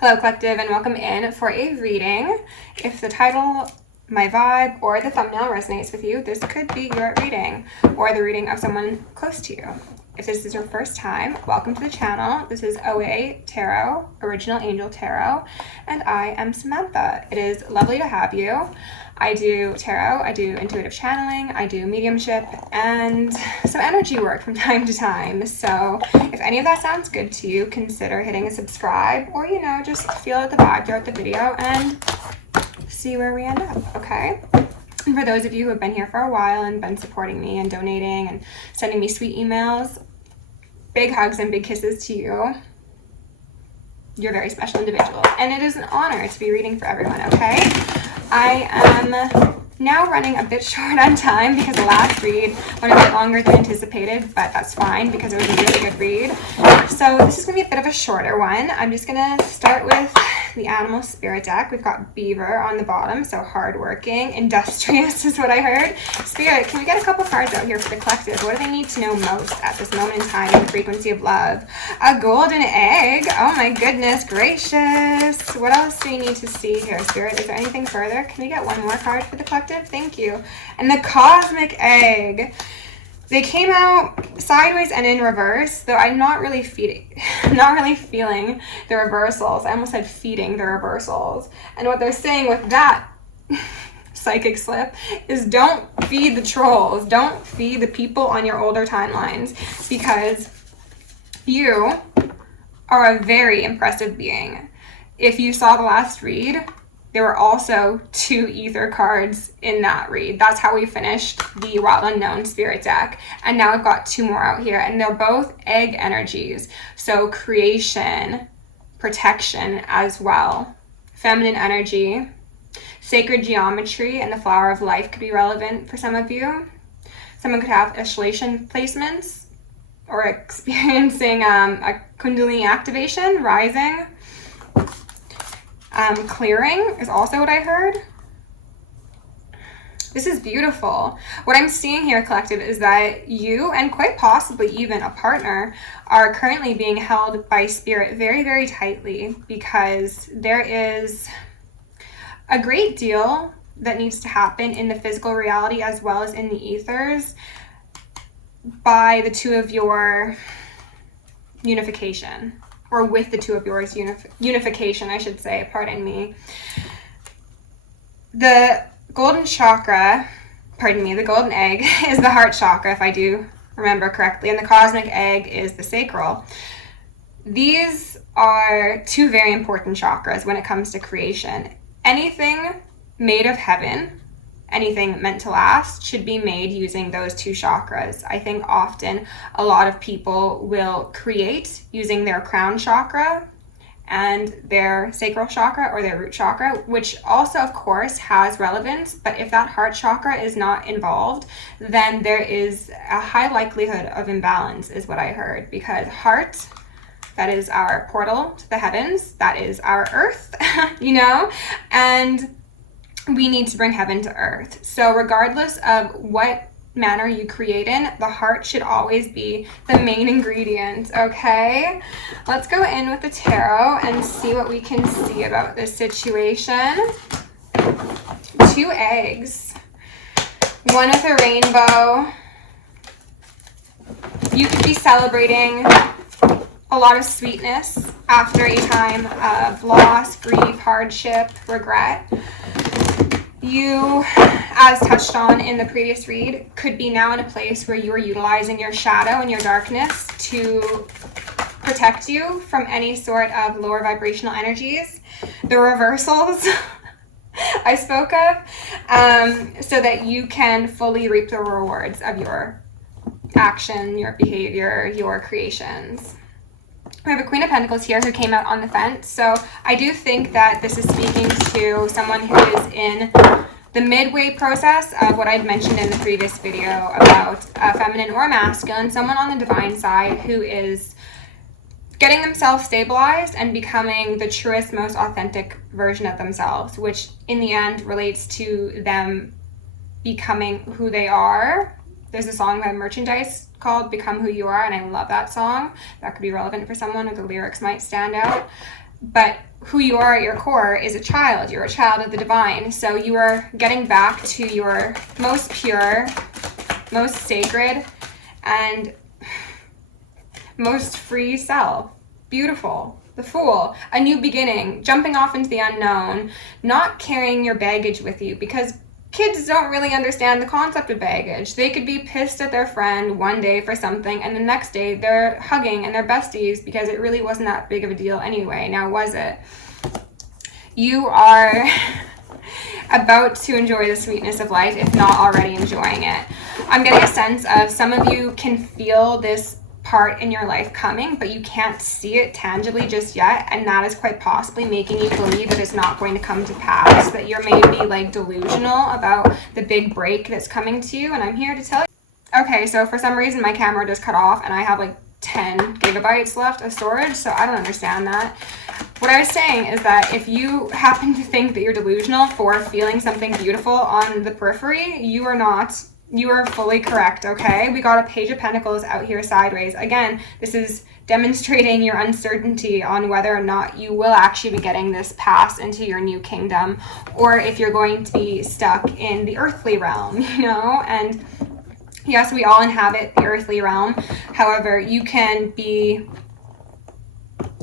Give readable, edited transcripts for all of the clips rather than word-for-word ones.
Hello, Collective, and welcome in for a reading. If the title, my vibe, or the thumbnail resonates with you, this could be your reading, or the reading of someone close to you. If this is your first time, welcome to the channel. This is OAtarot, Original Angel Tarot, and I am Samantha. It is lovely to have you. I do tarot, I do intuitive channeling, I do mediumship, and some energy work from time to time. So if any of that sounds good to you, consider hitting a subscribe, or just feel out the vibe throughout the video and see where we end up, okay? And for those of you who have been here for a while and been supporting me and donating and sending me sweet emails, big hugs and big kisses to you. You're a very special individual, and it is an honor to be reading for everyone, okay? I am now running a bit short on time because the last read went a bit longer than anticipated, but that's fine because it was a really good read. So this is going to be a bit of a shorter one. I'm just going to start with the animal spirit deck. We've got beaver on the bottom, so hardworking, industrious is what I heard. Spirit, can we get a couple cards out here for the collective? What do they need to know most at this moment in time in the frequency of love? A golden egg. Oh my goodness gracious. What else do we need to see here, Spirit? Is there anything further? Can we get one more card for the collective? Thank you. And the cosmic egg. They came out sideways and in reverse, though I'm not really feeling the reversals. I almost said feeding the reversals. And what they're saying with that psychic slip is don't feed the trolls. Don't feed the people on your older timelines, because you are a very impressive being. If you saw the last read, there were also 2 ether cards in that read. That's how we finished the Wild Unknown Spirit deck. And now I've got 2 more out here, and they're both egg energies. So creation, protection as well. Feminine energy, sacred geometry, and the flower of life could be relevant for some of you. Someone could have isolation placements or experiencing a Kundalini activation, rising. Clearing is also what I heard. This is beautiful. What I'm seeing here, collective, is that you, and quite possibly even a partner, are currently being held by spirit very, very tightly, because there is a great deal that needs to happen in the physical reality as well as in the ethers by the 2 of your unification. Or with the 2 of yours, unification, I should say, pardon me. The golden chakra, the golden egg is the heart chakra, if I do remember correctly, and the cosmic egg is the sacral. These are 2 very important chakras when it comes to creation. Anything made of heaven, anything meant to last, should be made using those 2 chakras. I think often a lot of people will create using their crown chakra and their sacral chakra or their root chakra, which also of course has relevance, but if that heart chakra is not involved, then there is a high likelihood of imbalance, is what I heard, because heart, that is our portal to the heavens, that is our earth, and we need to bring heaven to earth. So regardless of what manner you create in, the heart should always be the main ingredient, okay? Let's go in with the tarot and see what we can see about this situation. 2 eggs. One with a rainbow. You could be celebrating a lot of sweetness after a time of loss, grief, hardship, regret. You, as touched on in the previous read, could be now in a place where you are utilizing your shadow and your darkness to protect you from any sort of lower vibrational energies. The reversals I spoke of, so that you can fully reap the rewards of your action, your behavior, your creations. We have a Queen of Pentacles here who came out on the fence. So I do think that this is speaking to someone who is in the midway process of what I'd mentioned in the previous video about feminine or masculine, someone on the divine side who is getting themselves stabilized and becoming the truest, most authentic version of themselves, which in the end relates to them becoming who they are. There's a song by Merchandise called Become Who You Are, and I love that song. That could be relevant for someone, or the lyrics might stand out. But who you are at your core is a child. You're a child of the divine. So you are getting back to your most pure, most sacred, and most free self. Beautiful. The Fool. A new beginning. Jumping off into the unknown. Not carrying your baggage with you, because kids don't really understand the concept of baggage. They could be pissed at their friend one day for something, and the next day they're hugging and they're besties because it really wasn't that big of a deal anyway. Now, was it? You are about to enjoy the sweetness of life, if not already enjoying it. I'm getting a sense of some of you can feel this part in your life coming, but you can't see it tangibly just yet, and that is quite possibly making you believe that it's not going to come to pass, that you're maybe like delusional about the big break that's coming to you. And I'm here to tell you. Okay, so for some reason my camera just cut off and I have like 10 gigabytes left of storage, so I don't understand that. What I was saying is that if you happen to think that you're delusional for feeling something beautiful on the periphery, you are not. You are fully correct, okay? We got a Page of Pentacles out here sideways. Again, this is demonstrating your uncertainty on whether or not you will actually be getting this pass into your new kingdom, or if you're going to be stuck in the earthly realm, you know? And yes, we all inhabit the earthly realm. However, you can be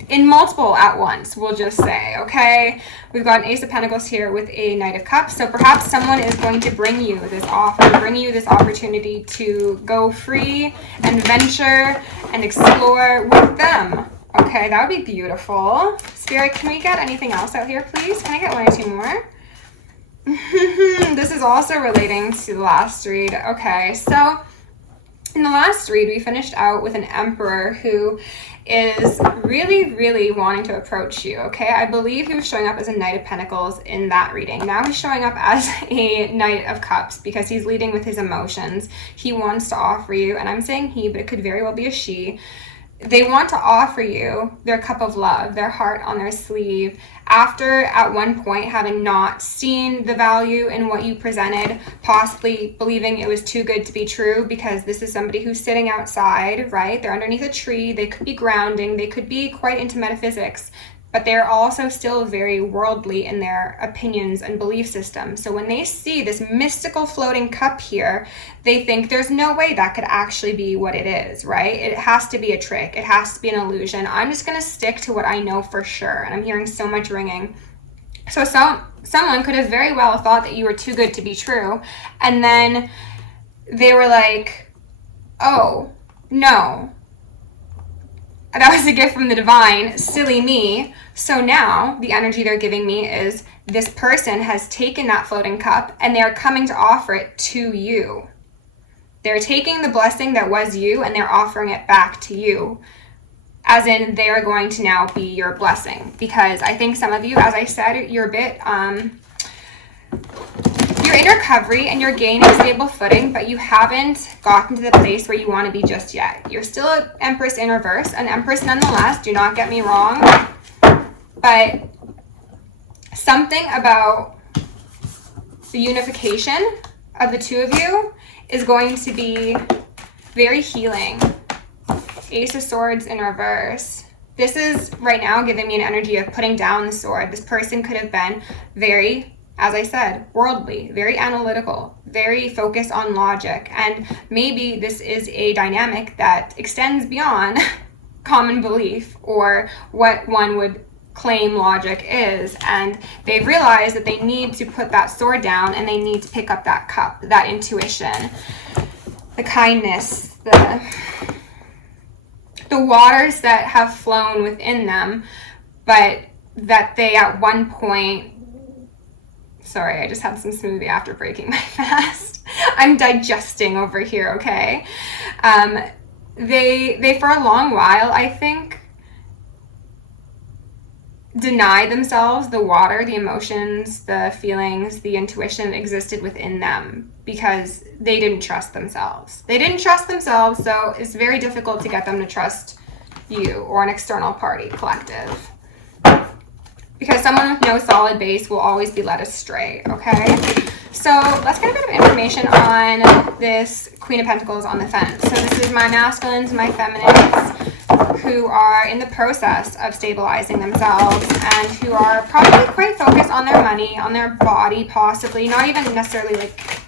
in multiple at once, we'll just say, okay? We've got an Ace of Pentacles here with a Knight of Cups. So perhaps someone is going to bring you this offer, bring you this opportunity to go free and venture and explore with them. Okay, that would be beautiful. Spirit, can we get anything else out here, please? Can I get one or two more? This is also relating to the last read. Okay, so in the last read, we finished out with an Emperor who is really wanting to approach you, okay? I believe he was showing up as a Knight of Pentacles in that reading. Now he's showing up as a Knight of Cups because he's leading with his emotions. He wants to offer you, and I'm saying he, but it could very well be a she. They want to offer you their cup of love, their heart on their sleeve, after at one point having not seen the value in what you presented, possibly believing it was too good to be true, because this is somebody who's sitting outside, right? They're underneath a tree, they could be grounding, they could be quite into metaphysics, but they're also still very worldly in their opinions and belief systems. So when they see this mystical floating cup here, they think there's no way that could actually be what it is, right? It has to be a trick. It has to be an illusion. I'm just going to stick to what I know for sure. And I'm hearing so much ringing. So someone could have very well thought that you were too good to be true. And then they were like, oh, no. That was a gift from the divine, silly me. So now the energy they're giving me is this person has taken that floating cup and they're coming to offer it to you. They're taking the blessing that was you and they're offering it back to you. As in, they're going to now be your blessing. Because I think some of you, as I said, you're a bit, you're in recovery and you're gaining stable footing, but you haven't gotten to the place where you want to be just yet. You're still an Empress in reverse, an Empress nonetheless, do not get me wrong. But something about the unification of the two of you is going to be very healing. Ace of Swords in reverse. This is right now giving me an energy of putting down the sword. This person could have been very, as I said, worldly, very analytical, very focused on logic. And maybe this is a dynamic that extends beyond common belief or what one would claim logic is. And they realize that they need to put that sword down and they need to pick up that cup, that intuition, the kindness, the waters that have flown within them, but that they at one point, sorry, I just had some smoothie after breaking my fast. I'm digesting over here, okay? They for a long while, I think, denied themselves the water, the emotions, the feelings, the intuition that existed within them because they didn't trust themselves. They didn't trust themselves, so it's very difficult to get them to trust you or an external party, collective. Because someone with no solid base will always be led astray, okay? So let's get a bit of information on this Queen of Pentacles on the fence. So this is my masculines, my feminines. who are in the process of stabilizing themselves and who are probably quite focused on their money, on their body, possibly, not even necessarily like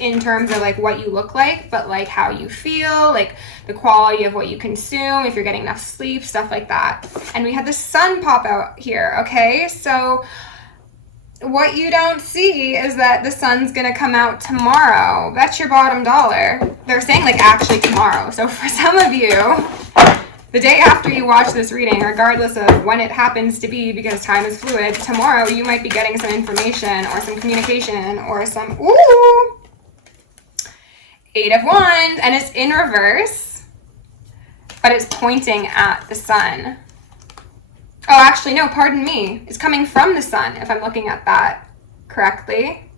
in terms of like what you look like, but like how you feel, like the quality of what you consume, if you're getting enough sleep, stuff like that. And we had the sun pop out here, okay? So what you don't see is that the sun's gonna come out tomorrow. That's your bottom dollar. They're saying like actually tomorrow. So for some of you, the day after you watch this reading, regardless of when it happens to be, because time is fluid, tomorrow you might be getting some information or some communication or some, ooh, 8 of Wands, and it's in reverse, but it's pointing at the sun. Oh, actually, no, pardon me. It's coming from the sun, if I'm looking at that correctly.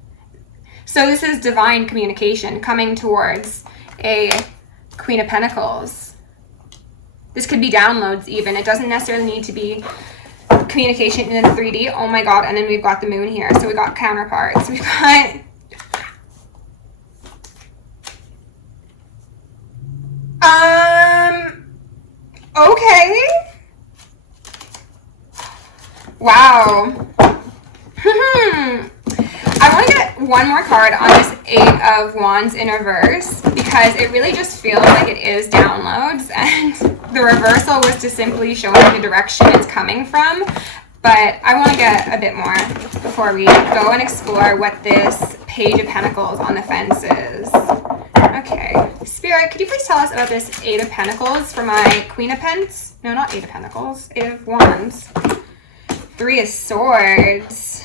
So this is divine communication coming towards a Queen of Pentacles. This could be downloads even. It doesn't necessarily need to be communication in 3D. Oh my God, and then we've got the moon here. So we got counterparts. We've got... Okay. Wow. I want to get one more card on this 8 of Wands in reverse because it really just feels like it is downloads, and the reversal was to simply show me the direction it's coming from. But I want to get a bit more before we go and explore what this Page of Pentacles on the fence is. Okay. Spirit, could you please tell us about this 8 of Pentacles for my Queen of Pents? No, not 8 of Pentacles. 8 of Wands. 3 of Swords.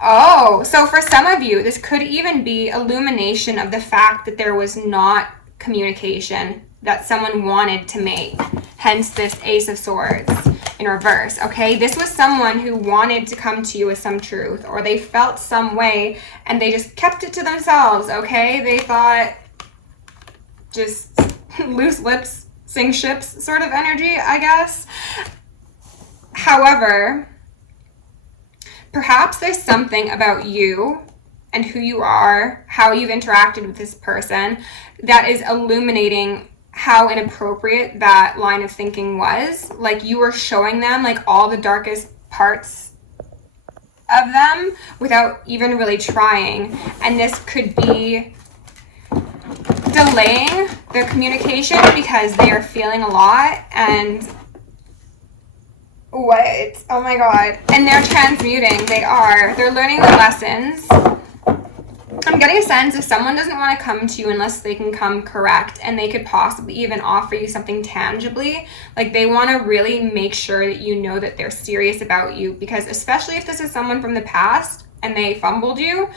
Oh, so for some of you, this could even be illumination of the fact that there was not communication that someone wanted to make. Hence this Ace of Swords in reverse, okay? This was someone who wanted to come to you with some truth, or they felt some way and they just kept it to themselves, okay? They thought just loose lips sink ships sort of energy, I guess. However, perhaps there's something about you and who you are, how you've interacted with this person, that is illuminating how inappropriate that line of thinking was. Like you were showing them like all the darkest parts of them without even really trying. And this could be delaying their communication because they are feeling a lot and what? Oh my God. And they're transmuting. They're learning the lessons. I'm getting a sense if someone doesn't want to come to you unless they can come correct, and they could possibly even offer you something tangibly, like they want to really make sure that you know that they're serious about you, because especially if this is someone from the past and they fumbled you,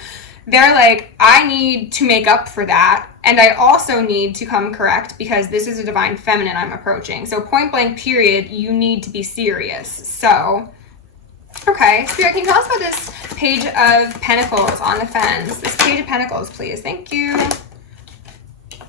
they're like, I need to make up for that, and I also need to come correct because this is a divine feminine I'm approaching. So point blank period, you need to be serious. So okay, Spirit, can you tell us about this Page of Pentacles on the fence? This Page of Pentacles, please. Thank you.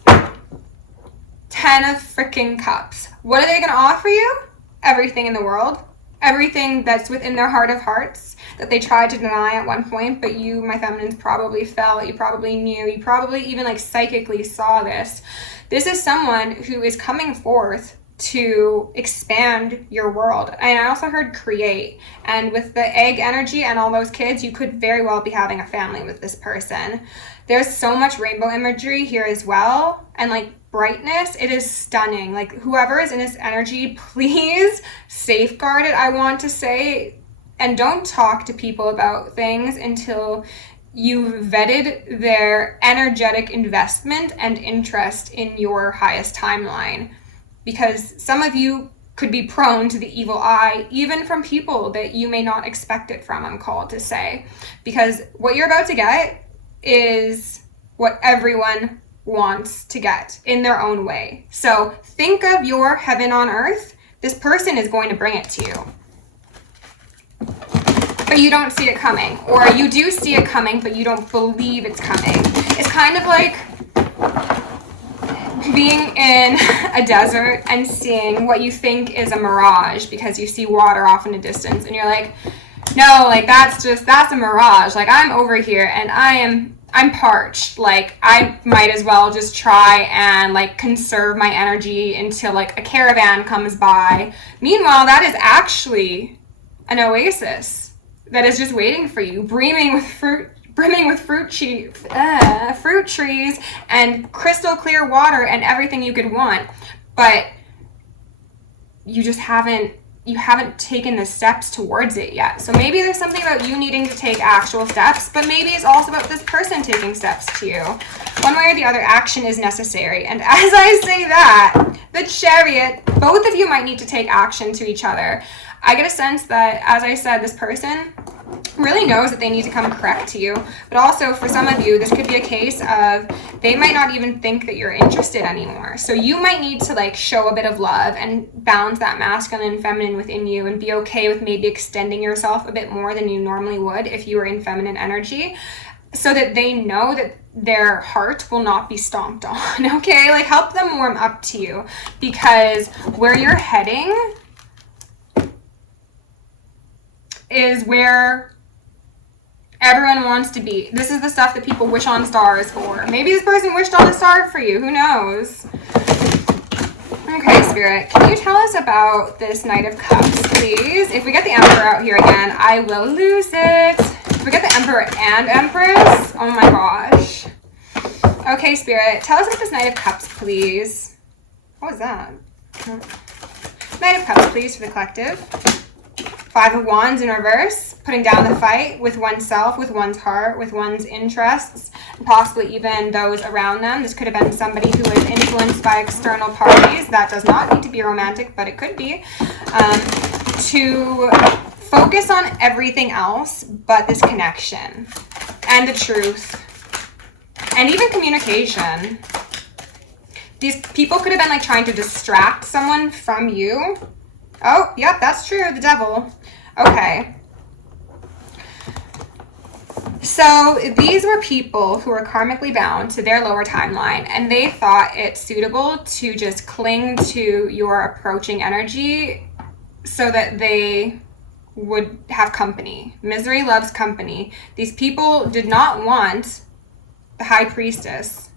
10 of freaking Cups. What are they going to offer you? Everything in the world. Everything that's within their heart of hearts that they tried to deny at one point, but you, my feminines, probably felt, you probably knew, you probably even like psychically saw this. This is someone who is coming forth to expand your world. And I also heard create, and with the egg energy and all those kids, you could very well be having a family with this person. There's so much rainbow imagery here as well, and like brightness. It is stunning. Like whoever is in this energy, please safeguard it, I want to say, and don't talk to people about things until you've vetted their energetic investment and interest in your highest timeline. Because some of you could be prone to the evil eye, even from people that you may not expect it from, I'm called to say. Because what you're about to get is what everyone wants to get in their own way. So think of your heaven on earth. This person is going to bring it to you. But you don't see it coming. Or you do see it coming, but you don't believe it's coming. It's kind of like being in a desert and seeing what you think is a mirage because you see water off in the distance, and you're like, no, like that's a mirage. Like I'm over here and I'm I'm parched. Like, I might as well just try and like conserve my energy until like a caravan comes by. Meanwhile, that is actually an oasis that is just waiting for you, brimming with fruit trees and crystal clear water and everything you could want. But you just haven't taken the steps towards it yet. So maybe there's something about you needing to take actual steps, but maybe it's also about this person taking steps to you. One way or the other, action is necessary. And as I say that, the Chariot, both of you might need to take action to each other. I get a sense that, as I said, this person really knows that they need to come correct to you, but also for some of you, this could be a case of they might not even think that you're interested anymore. So you might need to like show a bit of love and balance that masculine and feminine within you and be okay with maybe extending yourself a bit more than you normally would if you were in feminine energy, so that they know that their heart will not be stomped on. Okay, like help them warm up to you, because where you're heading is where everyone wants to be. This is the stuff that people wish on stars for. Maybe this person wished on a star for you. Who knows? Okay, Spirit, can you tell us about this Knight of Cups, please? If we get the Emperor out here again, I will lose it. If we get the Emperor and Empress, oh my gosh. Okay, Spirit, tell us about this Knight of Cups, please. What was that? Knight of Cups, please, for the collective. Five of Wands in reverse, putting down the fight with oneself, with one's heart, with one's interests, and possibly even those around them. This could have been somebody who is influenced by external parties. That does not need to be romantic, but it could be. To focus on everything else but this connection and the truth and even communication. These people could have been like trying to distract someone from you. Oh, yep, that's true. The Devil. Okay. So these were people who were karmically bound to their lower timeline, and they thought it suitable to just cling to your approaching energy so that they would have company. Misery loves company. These people did not want the High Priestess,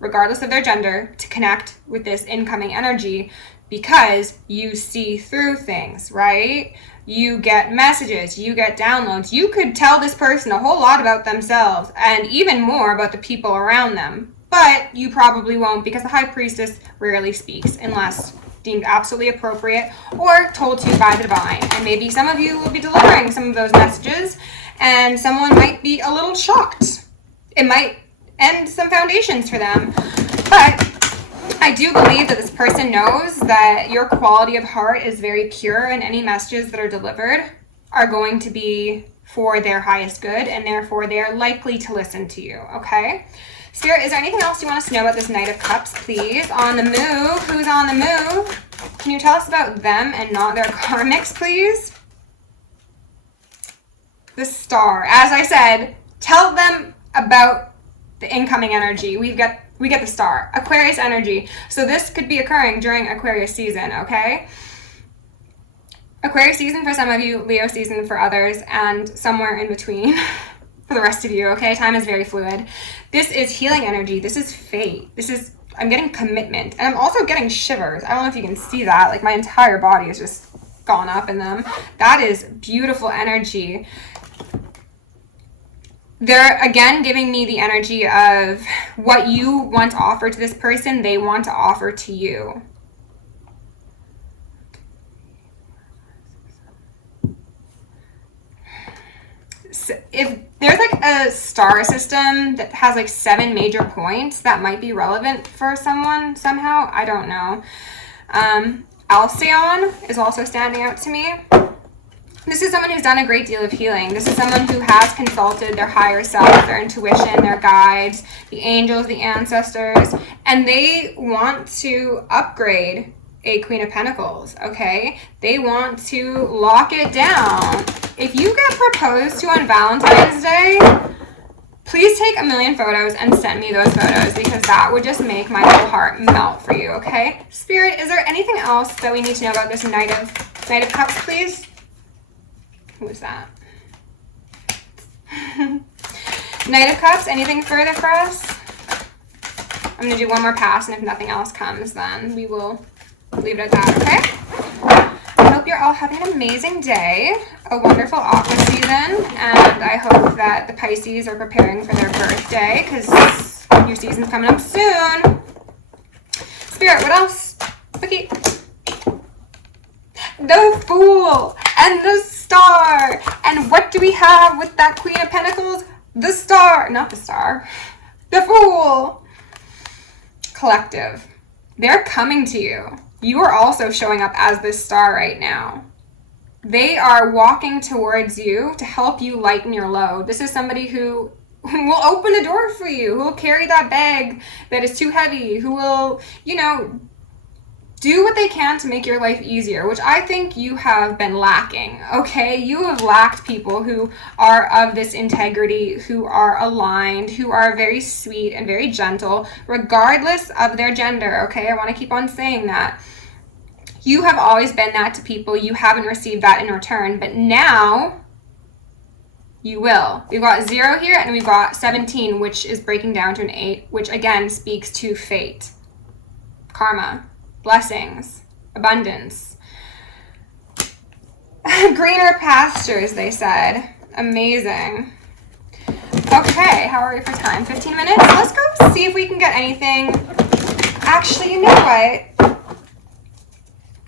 regardless of their gender, to connect with this incoming energy, because you see through things, right? You get messages, you get downloads. You could tell this person a whole lot about themselves and even more about the people around them, but you probably won't, because the High Priestess rarely speaks unless deemed absolutely appropriate or told to you by the divine. And maybe some of you will be delivering some of those messages and someone might be a little shocked. It might end some foundations for them, but I do believe that this person knows that your quality of heart is very pure, and any messages that are delivered are going to be for their highest good, and therefore they're likely to listen to you, okay? Spirit, is there anything else you want us to know about this Knight of Cups, please? On the move. Who's on the move? Can you tell us about them and not their karmics, please? The Star. As I said, tell them about the incoming energy. We get the Star. Aquarius energy. So this could be occurring during Aquarius season, okay? Aquarius season for some of you, Leo season for others, and somewhere in between for the rest of you, okay? Time is very fluid. This is healing energy. This is fate. I'm getting commitment. And I'm also getting shivers. I don't know if you can see that. Like, my entire body is just gone up in them. That is beautiful energy. They're, again, giving me the energy of what you want to offer to this person, they want to offer to you. So if there's like a star system that has like 7 major points, that might be relevant for someone somehow. I don't know. Alcyon is also standing out to me. This is someone who's done a great deal of healing. This is someone who has consulted their higher self, their intuition, their guides, the angels, the ancestors, and they want to upgrade a Queen of Pentacles, okay? They want to lock it down. If you get proposed to on Valentine's Day, please take 1,000,000 photos and send me those photos, because that would just make my whole heart melt for you, okay? Spirit, is there anything else that we need to know about this Knight of Cups, please? Who is that? Knight of Cups, anything further for us? I'm going to do one more pass, and if nothing else comes, then we will leave it at that, okay? I hope you're all having an amazing day, a wonderful aqua season, and I hope that the Pisces are preparing for their birthday, because your season's coming up soon. Spirit, what else? Okay. The Fool and the Star. And what do we have with that Queen of Pentacles? The Star. Not the Star. The Fool. Collective. They're coming to you. You are also showing up as this star right now. They are walking towards you to help you lighten your load. This is somebody who will open a door for you, who will carry that bag that is too heavy, who will, you know, do what they can to make your life easier, which I think you have been lacking, okay? You have lacked people who are of this integrity, who are aligned, who are very sweet and very gentle, regardless of their gender, okay? I want to keep on saying that. You have always been that to people. You haven't received that in return, but now you will. We've got 0 here, and we've got 17, which is breaking down to an 8, which again speaks to fate, karma, blessings, abundance. Greener pastures, they said. Amazing. Okay, how are we for time? 15 minutes? Let's go see if we can get anything. Actually, you know what?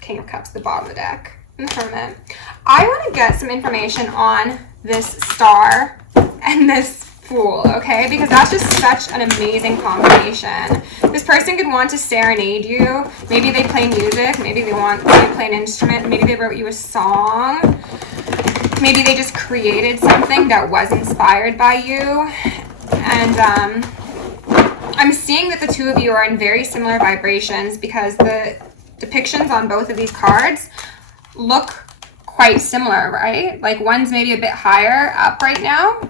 King of Cups, the bottom of the deck. And the Hermit. I want to get some information on this Star and this Fool, okay? Because that's just such an amazing combination. This person could want to serenade you. Maybe they play music. Maybe they want to play an instrument. Maybe they wrote you a song. Maybe they just created something that was inspired by you. And I'm seeing that the two of you are in very similar vibrations because the depictions on both of these cards look quite similar, right? Like one's maybe a bit higher up right now,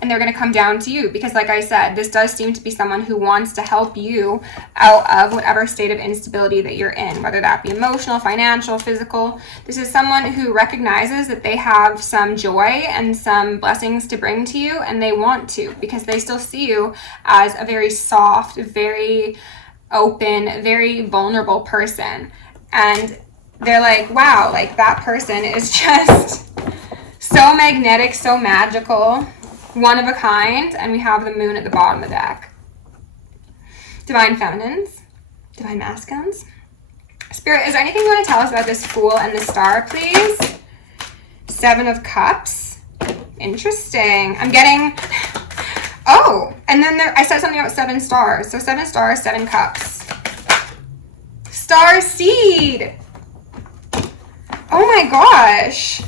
and they're going to come down to you because, like I said, this does seem to be someone who wants to help you out of whatever state of instability that you're in, whether that be emotional, financial, physical. This is someone who recognizes that they have some joy and some blessings to bring to you, and they want to because they still see you as a very soft, very open, very vulnerable person. And they're like, wow, like that person is just so magnetic, so magical, one of a kind. And we have the Moon at the bottom of the deck. Divine Feminines, Divine Masculines. Spirit, is there anything you want to tell us about this Fool and the Star, please? 7 of Cups. Interesting. I'm getting... Oh, and then I said something about 7 stars. So 7 stars, 7 cups. Star seed. Oh my gosh.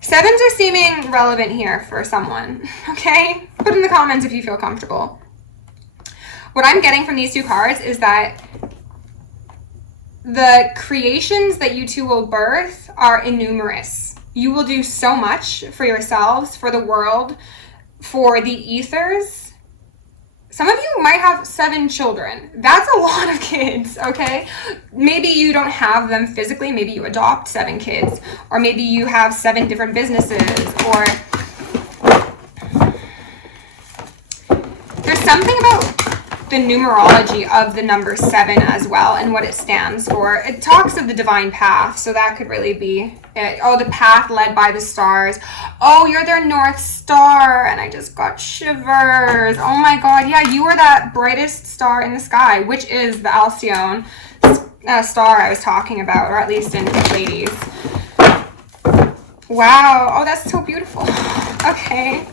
7s are seeming relevant here for someone, okay? Put in the comments if you feel comfortable. What I'm getting from these two cards is that the creations that you two will birth are innumerous. You will do so much for yourselves, for the world, for the ethers. Some of you might have 7 children. That's a lot of kids, okay? Maybe you don't have them physically. Maybe you adopt 7 kids. Or maybe you have 7 different businesses. Or there's something about the numerology of the number 7 as well and what it stands for. It talks of the divine path, so that could really be it. Oh, the path led by the stars. Oh, you're their North Star, and I just got shivers. Oh my God, yeah, you are that brightest star in the sky, which is the Alcyone star I was talking about, or at least in Ladies. Wow, oh, that's so beautiful. Okay.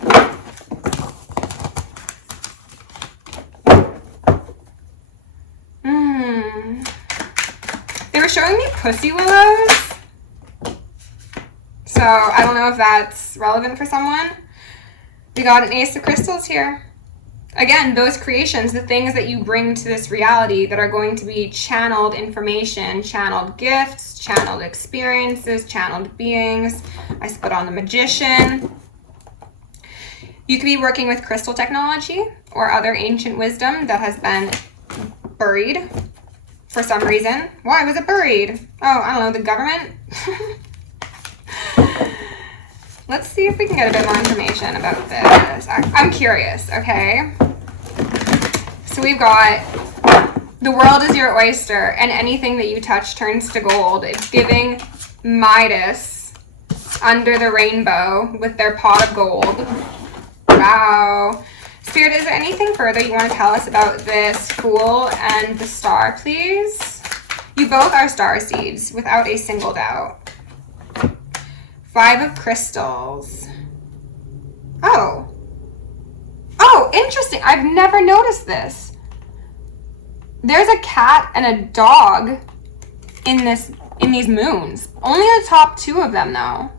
They were showing me pussy willows. So I don't know if that's relevant for someone. We got an Ace of Crystals here. Again, those creations, the things that you bring to this reality that are going to be channeled information, channeled gifts, channeled experiences, channeled beings. I split on the Magician. You could be working with crystal technology or other ancient wisdom that has been buried for some reason. Why was it buried? Oh, I don't know, the government? Let's see if we can get a bit more information about this. I'm curious, okay? So we've got, the world is your oyster, and anything that you touch turns to gold. It's giving Midas under the rainbow with their pot of gold. Wow. Spirit, is there anything further you want to tell us about this Fool and the Star, please? You both are star seeds, without a single doubt. 5 of crystals. Oh. Oh, interesting. I've never noticed this. There's a cat and a dog in these moons. Only the top 2 of them, though.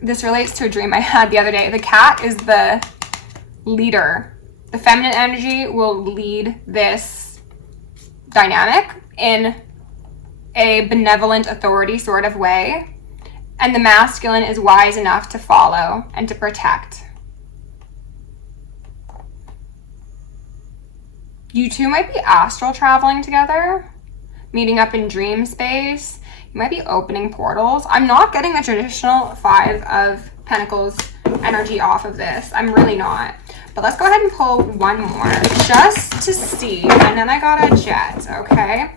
This relates to a dream I had the other day. The cat is the leader. The feminine energy will lead this dynamic in a benevolent authority sort of way. And the masculine is wise enough to follow and to protect. You two might be astral traveling together, meeting up in dream space. You might be opening portals. I'm not getting the traditional 5 of Pentacles energy off of this. I'm really not. But let's go ahead and pull one more just to see. And then I got a jet, okay?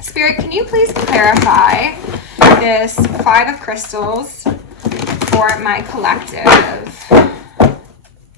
Spirit, can you please clarify this 5 of crystals for my collective?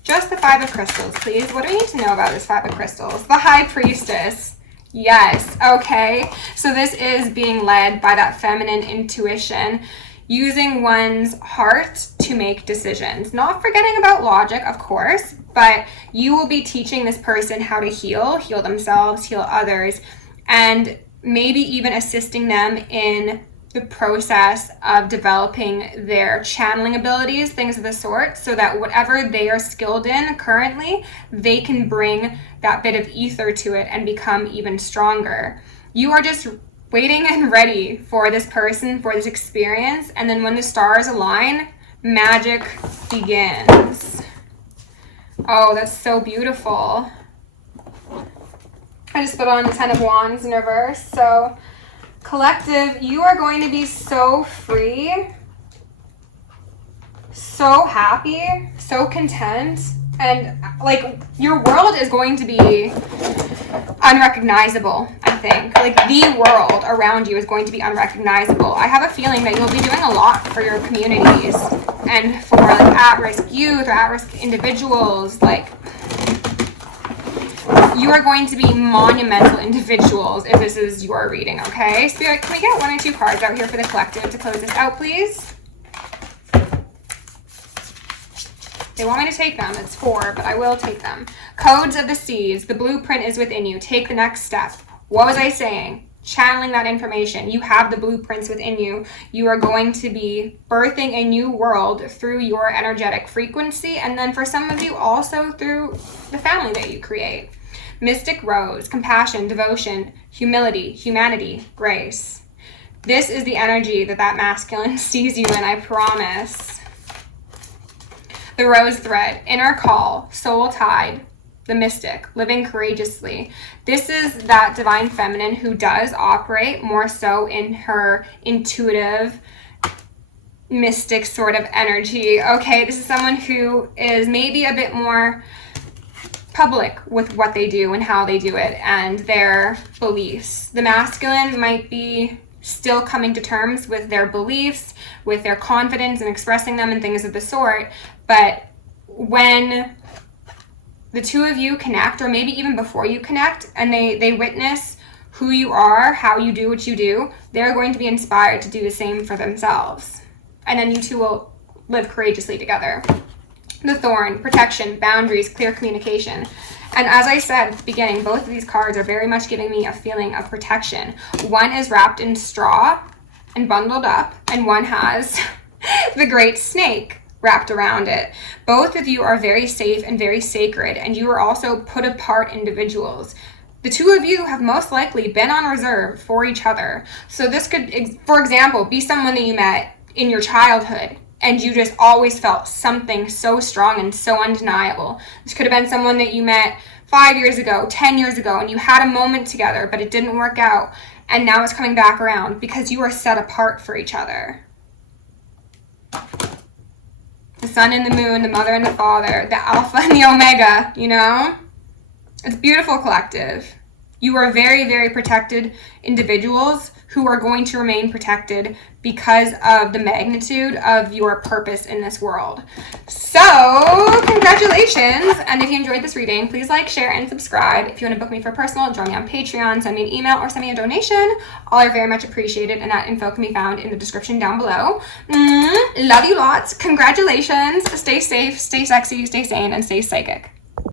Just the 5 of crystals, please. What do we need to know about this 5 of crystals? The High Priestess. Yes, okay. So this is being led by that feminine intuition, using one's heart to make decisions. Not forgetting about logic, of course, but you will be teaching this person how to heal themselves, heal others, and maybe even assisting them in the process of developing their channeling abilities, things of the sort, so that whatever they are skilled in currently, they can bring that bit of ether to it and become even stronger. You are just waiting and ready for this person, for this experience, and then when the stars align, magic begins. Oh, that's so beautiful. I just put on the 10 of Wands in reverse. So, collective, you are going to be so free, so happy, so content, and like your world is going to be unrecognizable, I think. Like the world around you is going to be unrecognizable. I have a feeling that you'll be doing a lot for your communities and for like at-risk youth or at-risk individuals. Like, you are going to be monumental individuals if this is your reading, okay? Spirit, can we get 1 or 2 cards out here for the collective to close this out, please? They want me to take them. It's 4, but I will take them. Codes of the Seas. The blueprint is within you. Take the next step. What was I saying? Channeling that information. You have the blueprints within you. You are going to be birthing a new world through your energetic frequency, and then for some of you also through the family that you create. Mystic Rose, compassion, devotion, humility, humanity, grace. This is the energy that masculine sees you in, I promise. The Rose Thread, inner call, soul tied, the mystic, living courageously. This is that divine feminine who does operate more so in her intuitive, mystic sort of energy. Okay, this is someone who is maybe a bit more public with what they do and how they do it and their beliefs. The masculine might be still coming to terms with their beliefs, with their confidence and expressing them and things of the sort. But when the two of you connect, or maybe even before you connect, and they witness who you are, how you do what you do, they're going to be inspired to do the same for themselves. And then you two will live courageously together. The Thorn, protection, boundaries, clear communication. And as I said at the beginning, both of these cards are very much giving me a feeling of protection. One is wrapped in straw and bundled up, and one has the great snake wrapped around it. Both of you are very safe and very sacred, and you are also put apart individuals. The two of you have most likely been on reserve for each other. So this could, for example, be someone that you met in your childhood, and you just always felt something so strong and so undeniable. This could have been someone that you met 5 years ago, 10 years ago, and you had a moment together, but it didn't work out. And now it's coming back around because you are set apart for each other. The sun and the moon, the mother and the father, the alpha and the omega, you know? It's beautiful, collective. You are very, very protected individuals who are going to remain protected because of the magnitude of your purpose in this world. So, congratulations. And if you enjoyed this reading, please like, share, and subscribe. If you want to book me for personal, join me on Patreon, send me an email, or send me a donation. All are very much appreciated, and that info can be found in the description down below. Love you lots. Congratulations. Stay safe, stay sexy, stay sane, and stay psychic.